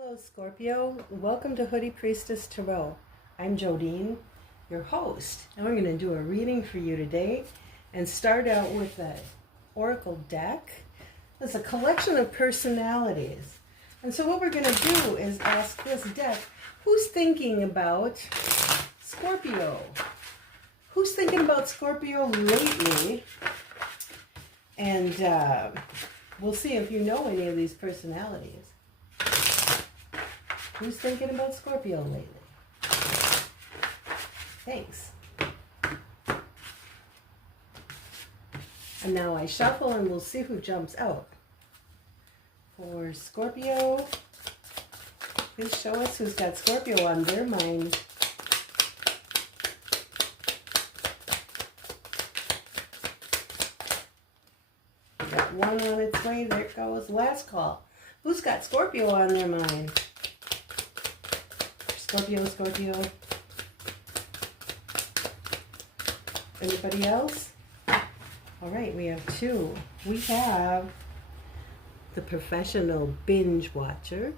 Hello, Scorpio. Welcome to Hoodie Priestess Tarot. I'm Jodine, your host, and we're going to do a reading for you today and start out with the Oracle deck. It's a collection of personalities. And so what we're going to do is ask this deck, who's thinking about Scorpio? Who's thinking about Scorpio lately? And we'll see if you know any of these personalities. Who's thinking about Scorpio lately? Thanks. And now I shuffle and we'll see who jumps out. For Scorpio, please show us who's got Scorpio on their mind. Got one on its way. There it goes. Last call. Who's got Scorpio on their mind? Scorpio. Anybody else? All right, we have two. We have the professional binge watcher.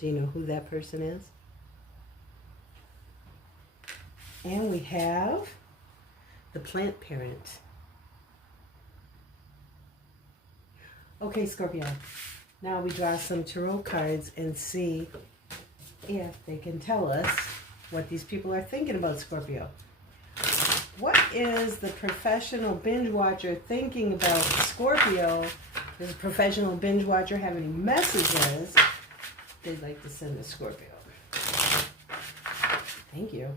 Do you know who that person is? And we have the plant parent. Okay, Scorpio. Now we draw some tarot cards and see if they can tell us what these people are thinking about Scorpio. What is the professional binge watcher thinking about Scorpio? Does a professional binge watcher have any messages they'd like to send to Scorpio? Thank you.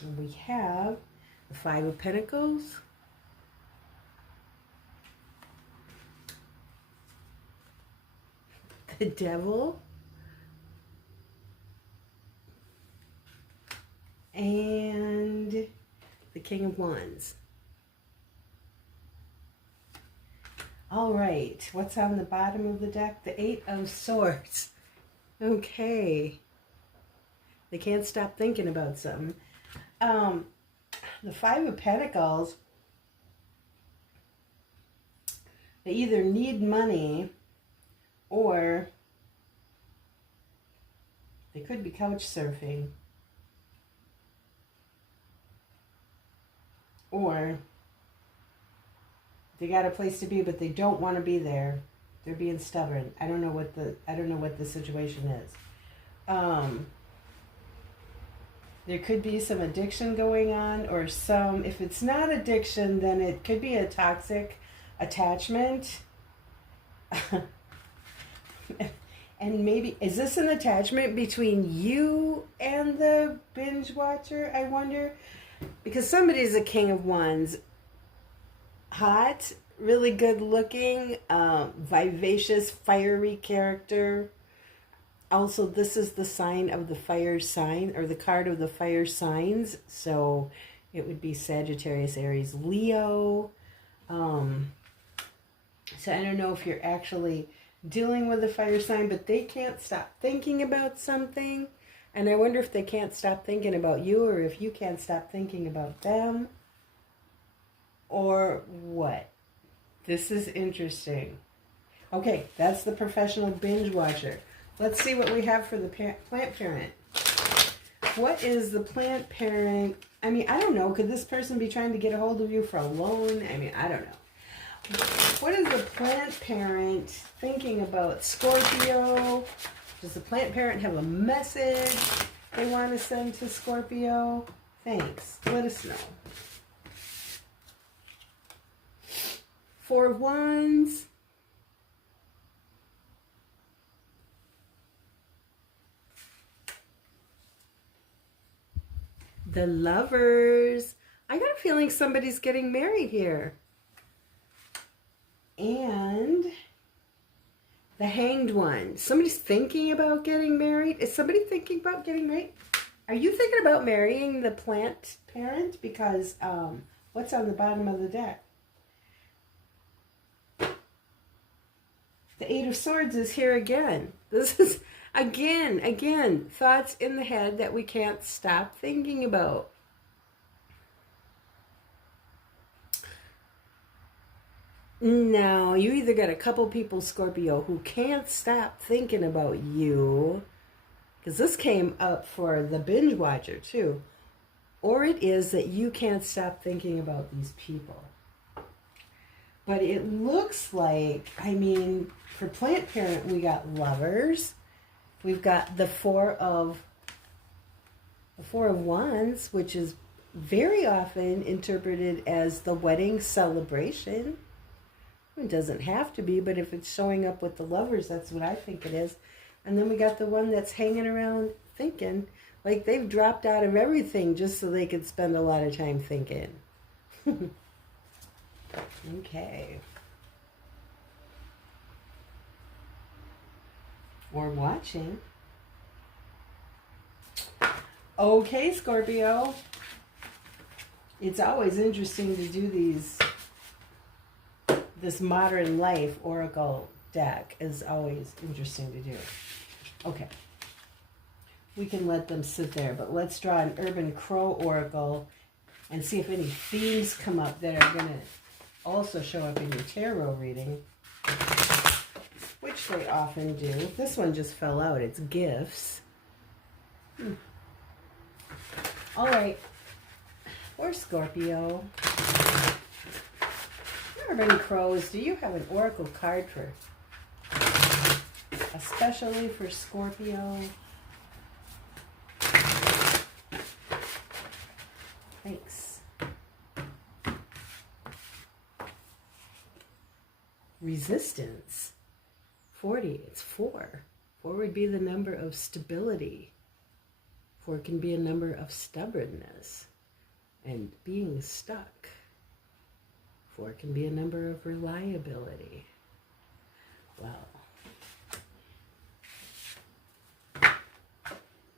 And we have the Five of Pentacles, the Devil, and the King of Wands. All right, what's on the bottom of the deck? The Eight of Swords. Okay. They can't stop thinking about something. The Five of Pentacles, they either need money or they could be couch surfing, or they got a place to be but they don't want to be there. They're being stubborn. I don't know what the situation is. There could be some addiction going on, or some, if it's not addiction, then it could be a toxic attachment. And maybe, is this an attachment between you and the binge watcher, I wonder? Because somebody's a King of Wands. Hot, really good looking, vivacious, fiery character. Also, this is the sign of the fire sign, or the card of the fire signs. So it would be Sagittarius, Aries, Leo. So I don't know if you're actually dealing with a fire sign, but they can't stop thinking about something. And I wonder if they can't stop thinking about you, or if you can't stop thinking about them, or what. This is interesting. Okay, that's the professional binge watcher. Let's see what we have for the plant parent. What is the plant parent? I mean, I don't know. Could this person be trying to get a hold of you for a loan? I mean, I don't know. What is the plant parent thinking about Scorpio? Does the plant parent have a message they want to send to Scorpio? Thanks. Let us know. Four of Wands. The Lovers. I got a feeling somebody's getting married here. And the Hanged One. Somebody's thinking about getting married. Is somebody thinking about getting married? Are you thinking about marrying the plant parent? Because what's on the bottom of the deck? The Eight of Swords is here again. This is, again, thoughts in the head that we can't stop thinking about. No, you either got a couple people, Scorpio, who can't stop thinking about you, because this came up for the binge watcher too, or it is that you can't stop thinking about these people. But it looks like, I mean, for plant parent, we got lovers. We've got the Four of Wands, which is very often interpreted as the wedding celebration. It doesn't have to be, but if it's showing up with the lovers, that's what I think it is. And then we got the one that's hanging around thinking, like they've dropped out of everything just so they could spend a lot of time thinking. Okay. Or watching. Okay, Scorpio. It's always interesting to do this modern life oracle deck is always interesting to do. Okay. We can let them sit there, but let's draw an urban crow oracle and see if any themes come up that are going to also show up in your tarot reading, which they often do. This one just fell out. It's gifts. All right. Or Scorpio. Urban crows, do you have an oracle card for, especially for Scorpio? Thanks. Resistance. 40. It's 4. 4 would be the number of stability. 4 can be a number of stubbornness and being stuck. 4 can be a number of reliability. Well,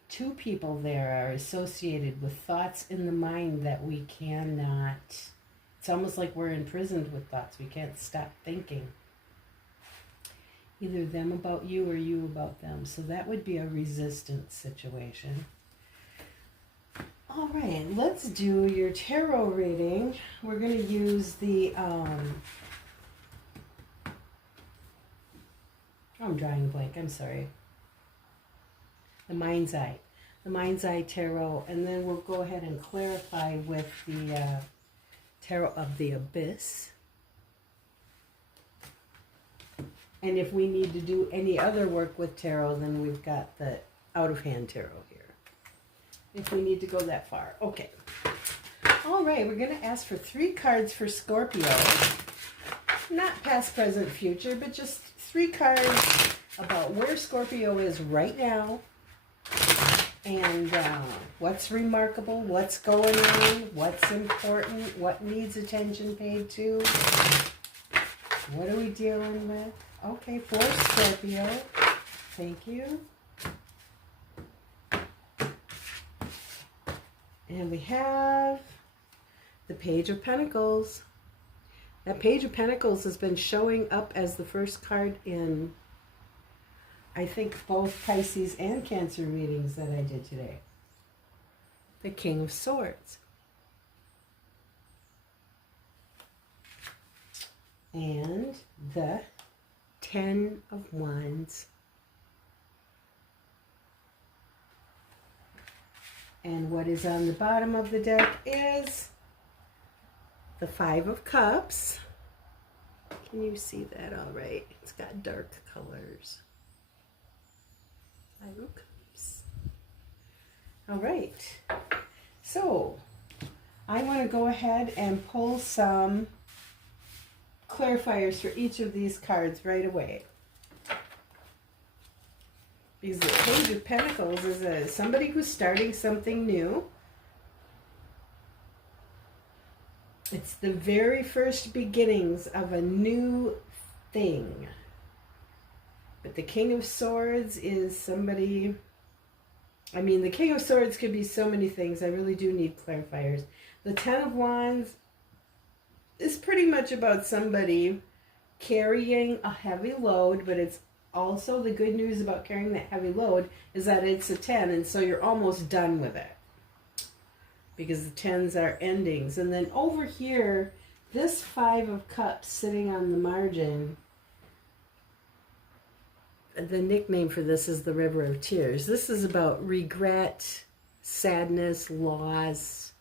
2 people there are associated with thoughts in the mind that we cannot, it's almost like we're imprisoned with thoughts. We can't stop thinking. Either them about you or you about them. So that would be a resistance situation. All right, let's do your tarot reading. We're going to use the, I'm drawing a blank, I'm sorry. The Mind's Eye. The Mind's Eye Tarot, and then we'll go ahead and clarify with the Tarot of the Abyss. And if we need to do any other work with tarot, then we've got the out-of-hand tarot here. If we need to go that far. Okay. All right, we're going to ask for 3 cards for Scorpio. Not past, present, future, but just 3 cards about where Scorpio is right now. And what's remarkable, what's going on, what's important, what needs attention paid to. What are we dealing with? Okay, for Scorpio. Thank you. And we have the Page of Pentacles. That Page of Pentacles has been showing up as the first card in, I think, both Pisces and Cancer readings that I did today. The King of Swords. And the 10 of Wands. And what is on the bottom of the deck is the 5 of Cups. Can you see that all right? It's got dark colors. 5 of Cups. All right. So, I want to go ahead and pull some clarifiers for each of these cards right away. Because the Page of Pentacles is somebody who's starting something new. It's the very first beginnings of a new thing. But the King of Swords is somebody, I mean, the King of Swords could be so many things. I really do need clarifiers. The 10 of Wands is pretty much about somebody carrying a heavy load, but it's also the good news about carrying that heavy load is that it's a 10, and so you're almost done with it. Because the 10s are endings. And then over here, This Five of Cups sitting on the margin, the nickname for this is the River of Tears. This is about regret, sadness, loss.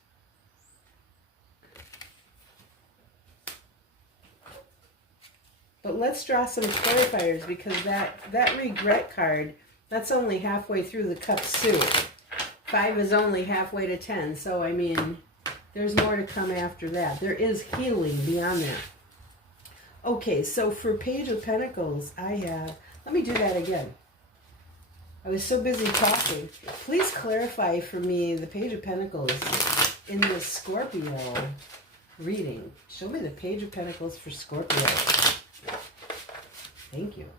But let's draw some clarifiers, because that regret card, that's only halfway through the cup suit. 5 is only halfway to 10. So, I mean, there's more to come after that. There is healing beyond that. Okay, so for Page of Pentacles, I have... Let me do that again. I was so busy talking. Please clarify for me the Page of Pentacles in the Scorpio reading. Show me the Page of Pentacles for Scorpio. Thank you.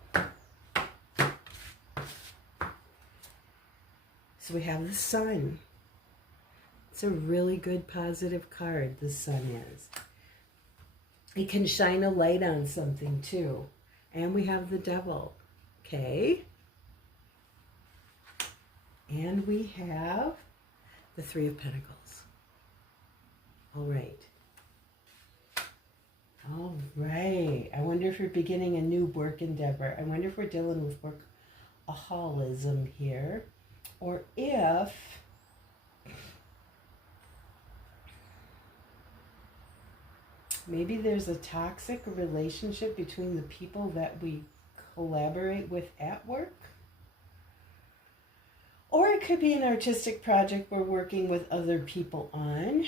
So we have the Sun. It's a really good positive card, the Sun is. It can shine a light on something too. And we have the Devil. Okay. And we have the Three of Pentacles. All right. All right. I wonder if you're beginning a new work endeavor. I wonder if we're dealing with workaholism here. Or if maybe there's a toxic relationship between the people that we collaborate with at work. Or it could be an artistic project we're working with other people on.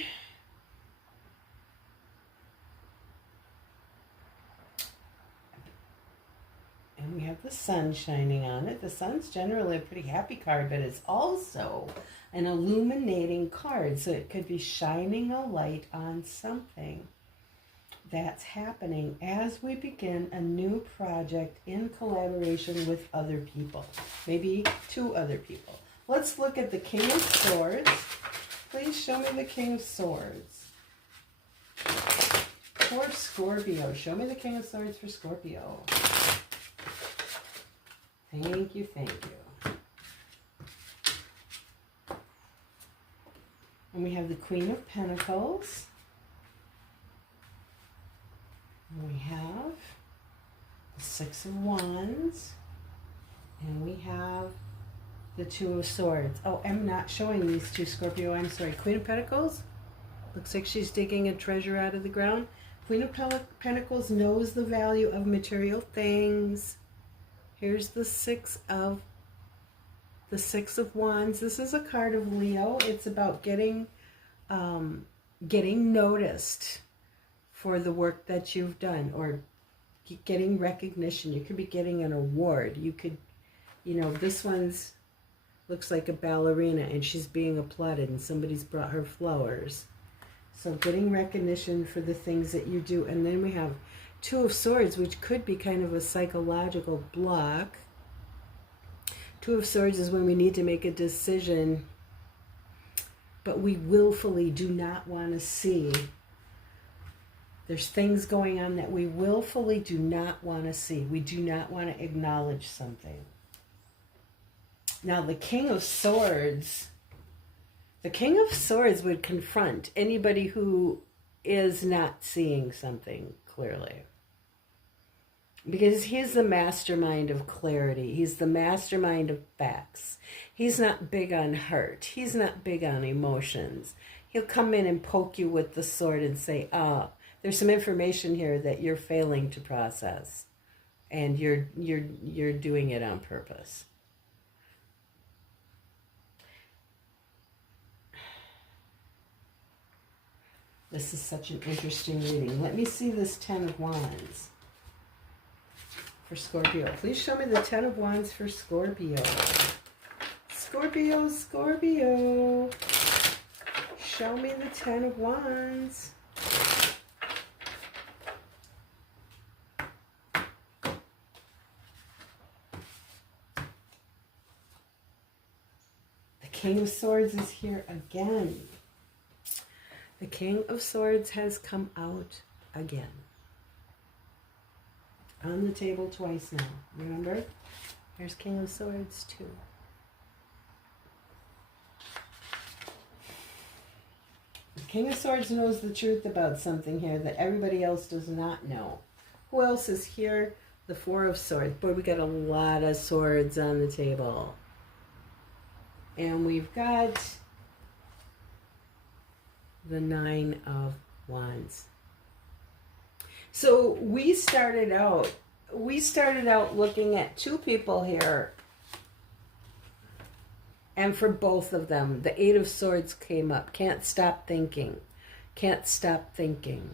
And we have the Sun shining on it. The Sun's generally a pretty happy card, but it's also an illuminating card. So it could be shining a light on something that's happening as we begin a new project in collaboration with other people. Maybe 2 other people. Let's look at the King of Swords. Please show me the King of Swords. For Scorpio. Show me the King of Swords for Scorpio. Thank you, thank you. And we have the Queen of Pentacles. And we have the Six of Wands. And we have the Two of Swords. Oh, I'm not showing these 2, Scorpio. I'm sorry. Queen of Pentacles. Looks like she's digging a treasure out of the ground. Queen of Pentacles knows the value of material things. Here's the Six of Wands. This is a card of Leo. It's about getting noticed for the work that you've done, or getting recognition. You could be getting an award. You could, this one's looks like a ballerina and she's being applauded and somebody's brought her flowers. So getting recognition for the things that you do. And then we have Two of Swords, which could be kind of a psychological block. Two of Swords is when we need to make a decision, but we willfully do not want to see. There's things going on that we willfully do not want to see. We do not want to acknowledge something. Now, the King of Swords would confront anybody who is not seeing something clearly. Because he's the mastermind of clarity. He's the mastermind of facts. He's not big on hurt. He's not big on emotions. He'll come in and poke you with the sword and say, there's some information here that you're failing to process. And you're doing it on purpose. This is such an interesting reading. Let me see this Ten of Wands for Scorpio. Please show me the Ten of Wands for Scorpio. Scorpio, Scorpio. Show me the Ten of Wands. The King of Swords is here again. The King of Swords has come out again. On the table twice now. Remember? There's King of Swords too. King of Swords knows the truth about something here that everybody else does not know. Who else is here? The Four of Swords. Boy, we got a lot of swords on the table. And we've got the Nine of Wands. So we started out looking at two people here. And for both of them, the Eight of Swords came up. Can't stop thinking. Can't stop thinking.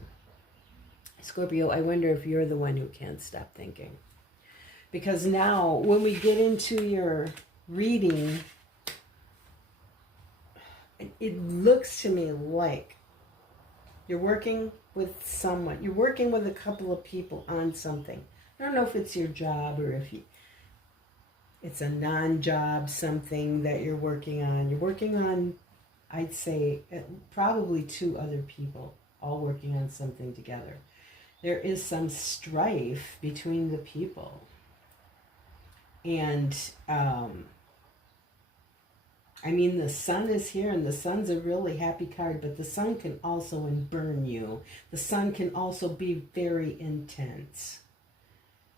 Scorpio, I wonder if you're the one who can't stop thinking. Because now, when we get into your reading, it looks to me like you're working with someone. You're working with a couple of people on something. I don't know if it's your job or if it's a non-job something that you're working on. You're working on, I'd say, probably two other people all working on something together. There is some strife between the people. And, I mean, the sun is here, and the sun's a really happy card, but the sun can also burn you. The sun can also be very intense.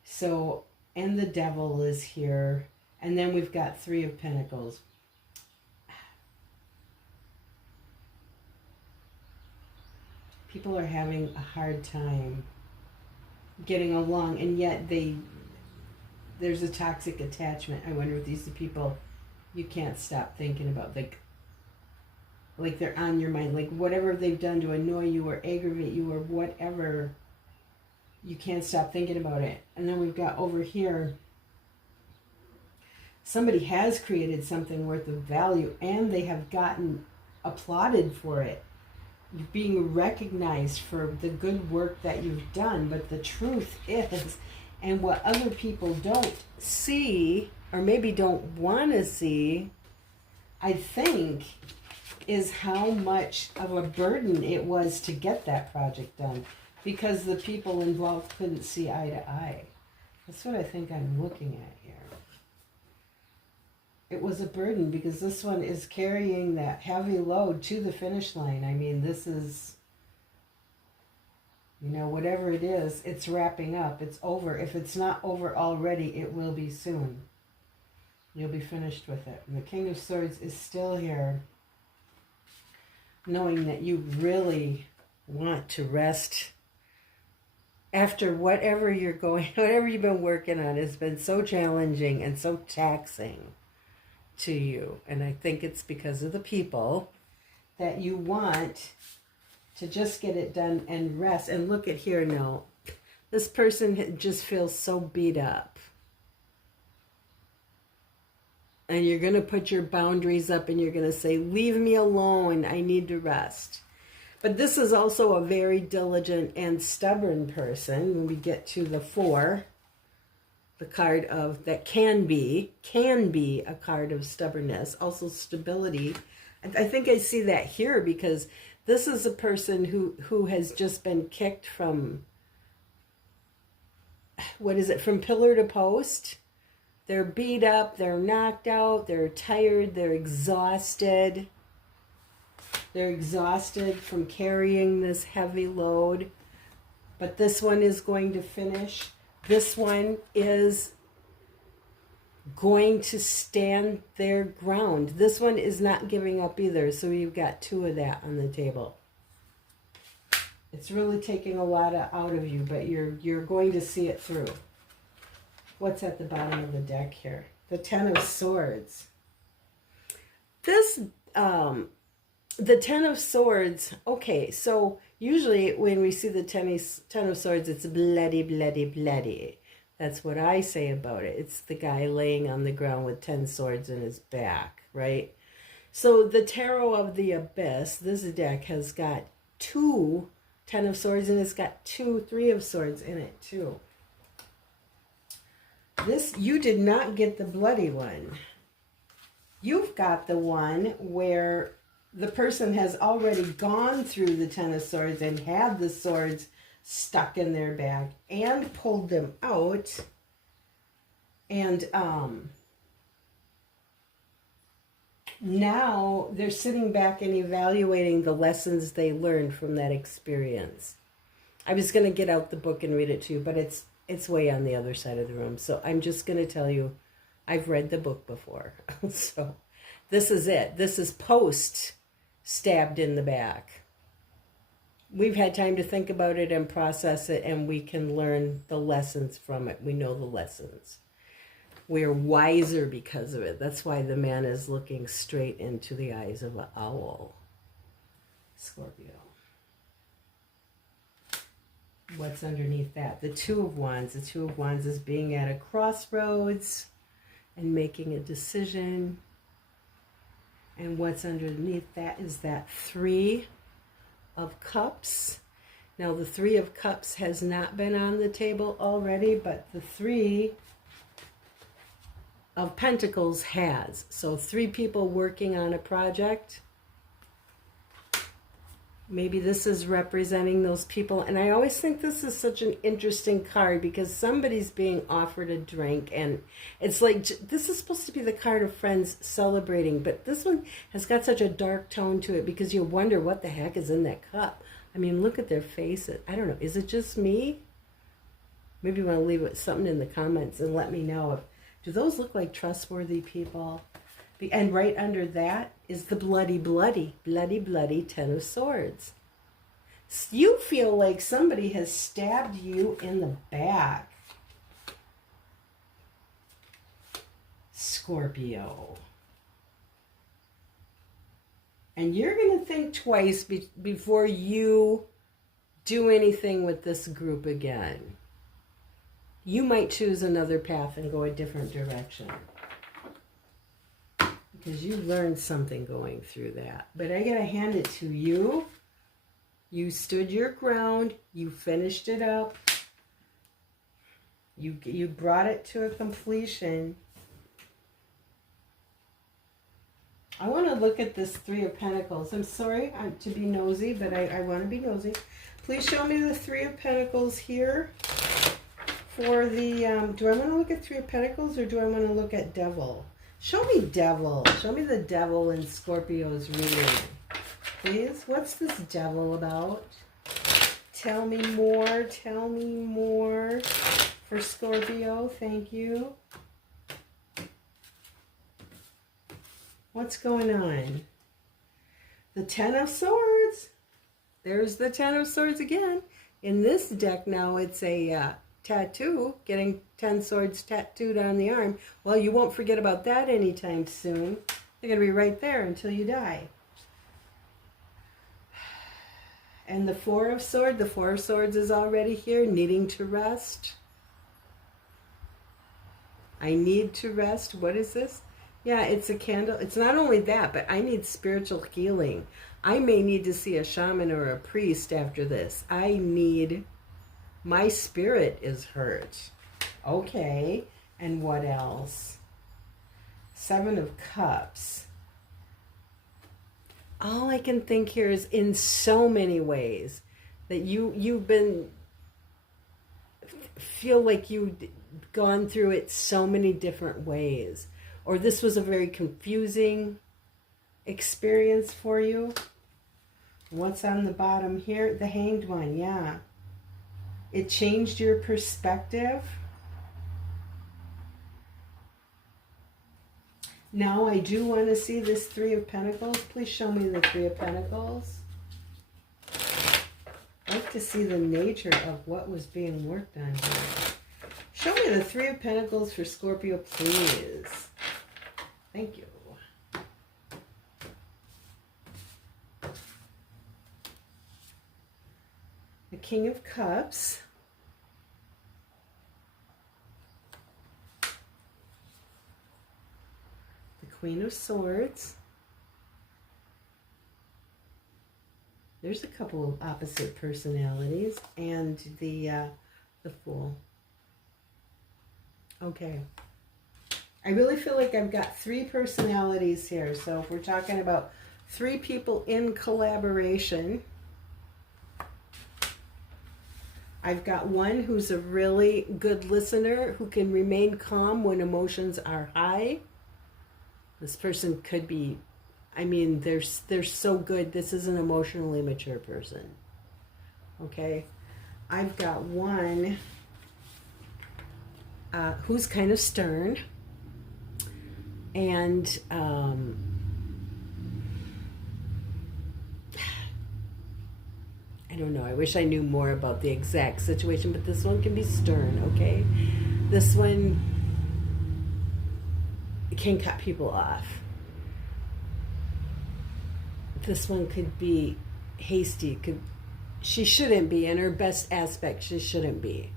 So, and the devil is here. And then we've got Three of Pentacles. People are having a hard time getting along, and yet there's a toxic attachment. I wonder if these are people you can't stop thinking about. Like they're on your mind. Like whatever they've done to annoy you or aggravate you or whatever, you can't stop thinking about it. And then we've got over here, somebody has created something worth of value, and they have gotten applauded for it. You're being recognized for the good work that you've done. But the truth is, and what other people don't see, or maybe don't want to see, I think, is how much of a burden it was to get that project done. Because the people involved couldn't see eye to eye. That's what I think I'm looking at here. It was a burden because this one is carrying that heavy load to the finish line. I mean, this is, you know, whatever it is, it's wrapping up. It's over. If it's not over already, it will be soon. You'll be finished with it. And the King of Swords is still here, knowing that you really want to rest after whatever you've been working on has been so challenging and so taxing to you. And I think it's because of the people that you want to just get it done and rest. And look at here now. This person just feels so beat up. And you're going to put your boundaries up and you're going to say, leave me alone. I need to rest. But this is also a very diligent and stubborn person. When we get to the Four, the card of that can be a card of stubbornness, also stability. I think I see that here because this is a person who has just been kicked from, from pillar to post. They're beat up, they're knocked out, they're tired, they're exhausted. They're exhausted from carrying this heavy load. But this one is going to finish. This one is going to stand their ground. This one is not giving up either. So you've got two of that on the table. It's really taking a lot out of you, but you're going to see it through. What's at the bottom of the deck here? The Ten of Swords. This, the Ten of Swords, okay, so usually when we see the Ten of Swords, it's bloody, bloody, bloody. That's what I say about it. It's the guy laying on the ground with 10 swords in his back, right? So the Tarot of the Abyss, this deck has got two Ten of Swords, and it's got Three of Swords in it too. This, you did not get the bloody one. You've got the one where the person has already gone through the Ten of Swords and had the swords stuck in their back and pulled them out. And Now they're sitting back and evaluating the lessons they learned from that experience. I was going to get out the book and read it to you, but it's way on the other side of the room. So I'm just going to tell you, I've read the book before. So this is it. This is post stabbed in the back. We've had time to think about it and process it, and we can learn the lessons from it. We know the lessons. We're wiser because of it. That's why the man is looking straight into the eyes of an owl. Scorpio. What's underneath that? The Two of Wands. The Two of Wands is being at a crossroads and making a decision. And what's underneath that is that Three of Cups. Now the Three of Cups has not been on the table already, but the Three of Pentacles has. So 3 people working on a project. Maybe this is representing those people. And I always think this is such an interesting card because somebody's being offered a drink. And it's like, this is supposed to be the card of friends celebrating. But this one has got such a dark tone to it because you wonder what the heck is in that cup. I mean, look at their faces. I don't know. Is it just me? Maybe you want to leave something in the comments and let me know. Do those look like trustworthy people? And right under that is the bloody Ten of Swords. You feel like somebody has stabbed you in the back. Scorpio. And you're going to think twice before you do anything with this group again. You might choose another path and go a different direction. Because you learned something going through that. But I gotta hand it to you. You stood your ground. You finished it up. You brought it to a completion. I want to look at this Three of Pentacles. I'm sorry to be nosy, but I want to be nosy. Please show me the Three of Pentacles here. For the, do I want to look at Three of Pentacles or do I want to look at Devil? Show me Devil. Show me the Devil in Scorpio's reading. Please. What's this Devil about? Tell me more. Tell me more. For Scorpio. Thank you. What's going on? The Ten of Swords. There's the Ten of Swords again. In this deck now, it's a tattoo, getting 10 swords tattooed on the arm. Well, you won't forget about that anytime soon. They're going to be right there until you die. And the Four of Swords is already here, needing to rest. I need to rest. What is this? Yeah, it's a candle. It's not only that, but I need spiritual healing. I may need to see a shaman or a priest after this. My spirit is hurt. Okay, and what else? Seven of Cups. All I can think here is in so many ways that you've been, feel like you've gone through it so many different ways. Or this was a very confusing experience for you. What's on the bottom here? The Hanged One, yeah. It changed your perspective. Now I do want to see this Three of Pentacles. Please show me the Three of Pentacles. I'd like to see the nature of what was being worked on here. Show me the Three of Pentacles for Scorpio, please. Thank you. The King of Cups. The Queen of Swords. There's a couple of opposite personalities. And the Fool. Okay. I really feel like I've got 3 personalities here. So if we're talking about 3 people in collaboration, I've got one who's a really good listener who can remain calm when emotions are high. This person could be, I mean, they're so good. This is an emotionally mature person. Okay? I've got one who's kind of stern. And I don't know. I wish I knew more about the exact situation, but this one can be stern, okay? This one can cut people off. This one could be hasty. She shouldn't be. In her best aspect, she shouldn't be.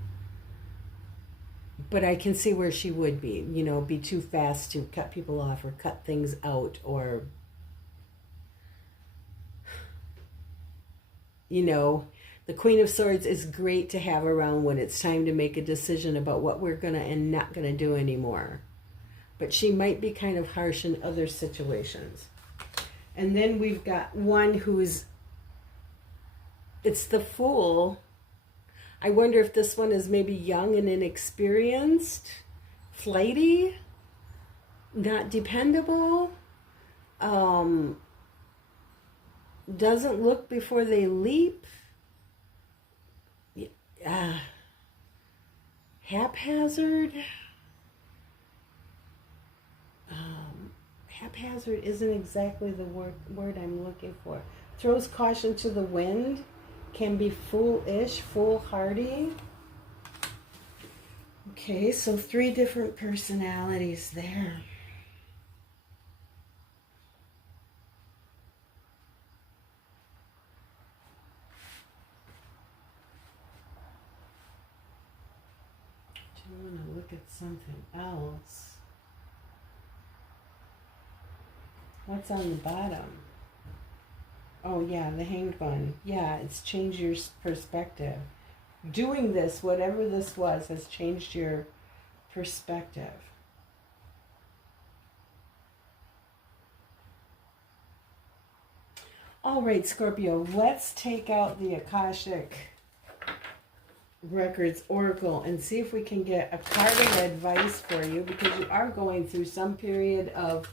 But I can see where she would be. You know, be too fast to cut people off or cut things out or... You know, the Queen of Swords is great to have around when it's time to make a decision about what we're going to and not going to do anymore. But she might be kind of harsh in other situations. And then we've got one who's, it's the Fool. I wonder if this one is maybe young and inexperienced, flighty, not dependable, doesn't look before they leap, haphazard. Haphazard isn't exactly the word I'm looking for. Throws caution to the wind, can be foolish, foolhardy. Okay, so 3 different personalities there. I want to look at something else. What's on the bottom? Oh yeah, the Hanged One. Yeah, it's changed your perspective. Doing this, whatever this was, has changed your perspective. All right, Scorpio, let's take out the Akashic Records Oracle and see if we can get a card of advice for you, because you are going through some period of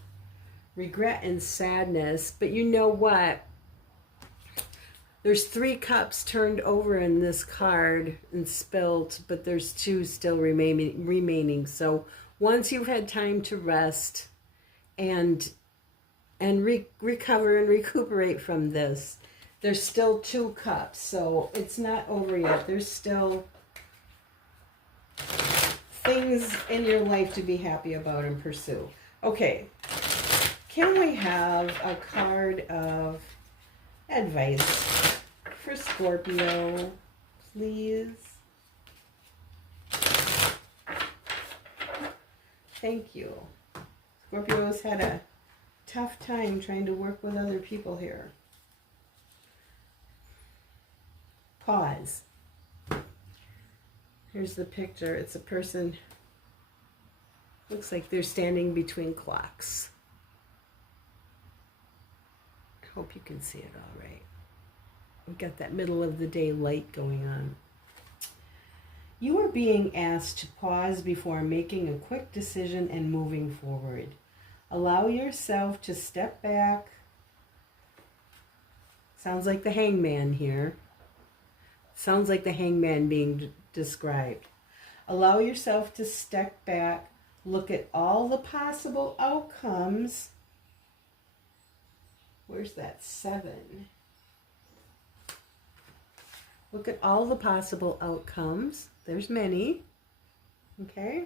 regret and sadness. But you know what? There's 3 cups turned over in this card and spilt, but there's 2 still remaining. So once you've had time to rest and recover and recuperate from this, there's still 2 cups. So it's not over yet. There's still things in your life to be happy about and pursue. Okay. Can we have a card of advice for Scorpio, please? Thank you. Scorpio's had a tough time trying to work with other people here. Pause. Here's the picture. It's a person, looks like they're standing between clocks. Hope you can see it all right. We've got that middle of the day light going on. You are being asked to pause before making a quick decision and moving forward. Allow yourself to step back. Sounds like the Hangman here. Sounds like the Hangman being described. Allow yourself to step back, look at all the possible outcomes. Where's that 7? Look at all the possible outcomes. There's many. Okay?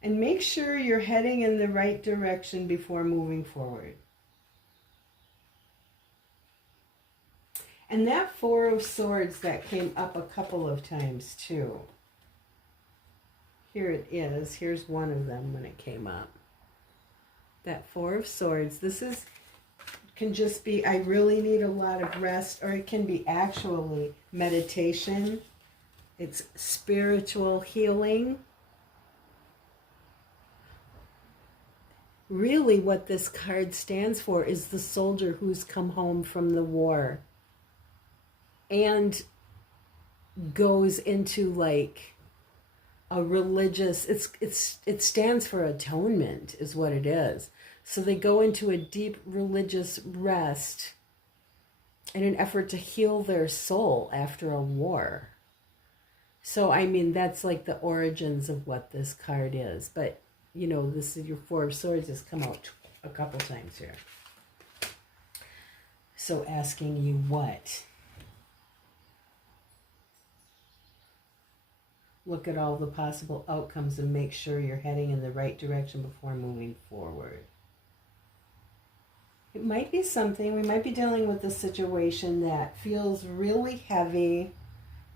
And make sure you're heading in the right direction before moving forward. And that 4 of Swords that came up a couple of times too. Here it is. Here's one of them when it came up. That 4 of Swords. This can just be, I really need a lot of rest, or it can be actually meditation. It's spiritual healing. Really what this card stands for is the soldier who's come home from the war and goes into like a religious, it stands for atonement is what it is. So they go into a deep religious rest in an effort to heal their soul after a war. So, I mean, that's like the origins of what this card is. But, you know, this is your Four of Swords has come out a couple times here. So asking you what? Look at all the possible outcomes and make sure you're heading in the right direction before moving forward. It might be something, we might be dealing with a situation that feels really heavy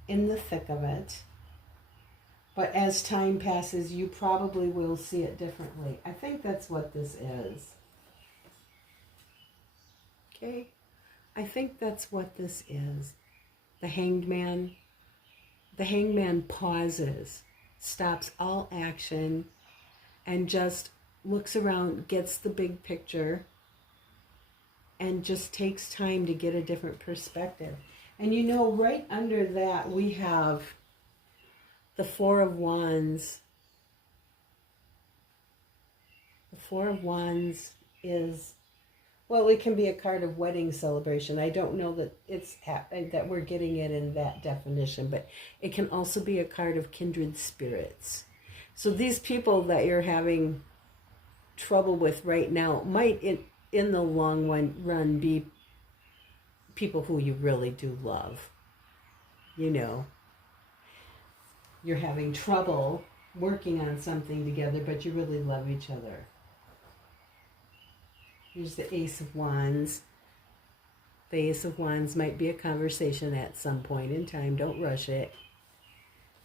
in the thick of it. But as time passes, you probably will see it differently. I think that's what this is. Okay? I think that's what this is. The Hanged Man. The Hanged Man pauses, stops all action, and just looks around, gets the big picture, and just takes time to get a different perspective. And you know, right under that, we have the Four of Wands. The Four of Wands is, well, it can be a card of wedding celebration. I don't know that that we're getting it in that definition, but it can also be a card of kindred spirits. So these people that you're having trouble with right now might, in the long run, be people who you really do love. You know, you're having trouble working on something together, but you really love each other. Here's the Ace of Wands. The Ace of Wands might be a conversation at some point in time. Don't rush it.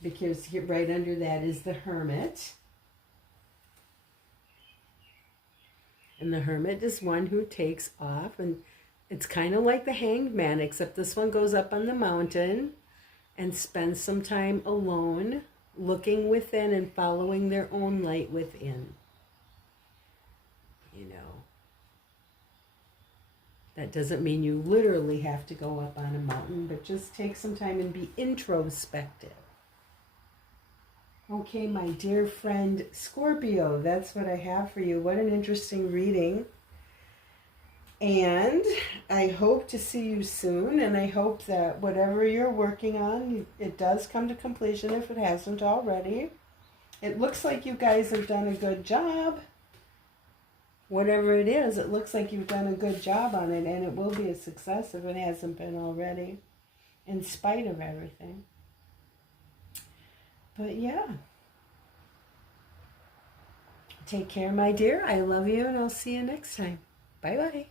Because right under that is the Hermit. And the Hermit is one who takes off. And it's kind of like the Hanged Man, except this one goes up on the mountain and spends some time alone, looking within and following their own light within. You know. That doesn't mean you literally have to go up on a mountain, but just take some time and be introspective. Okay, my dear friend Scorpio, that's what I have for you. What an interesting reading. And I hope to see you soon, and I hope that whatever you're working on, it does come to completion if it hasn't already. It looks like you guys have done a good job. Whatever it is, it looks like you've done a good job on it, and it will be a success if it hasn't been already, in spite of everything. But yeah. Take care, my dear. I love you, and I'll see you next time. Bye-bye.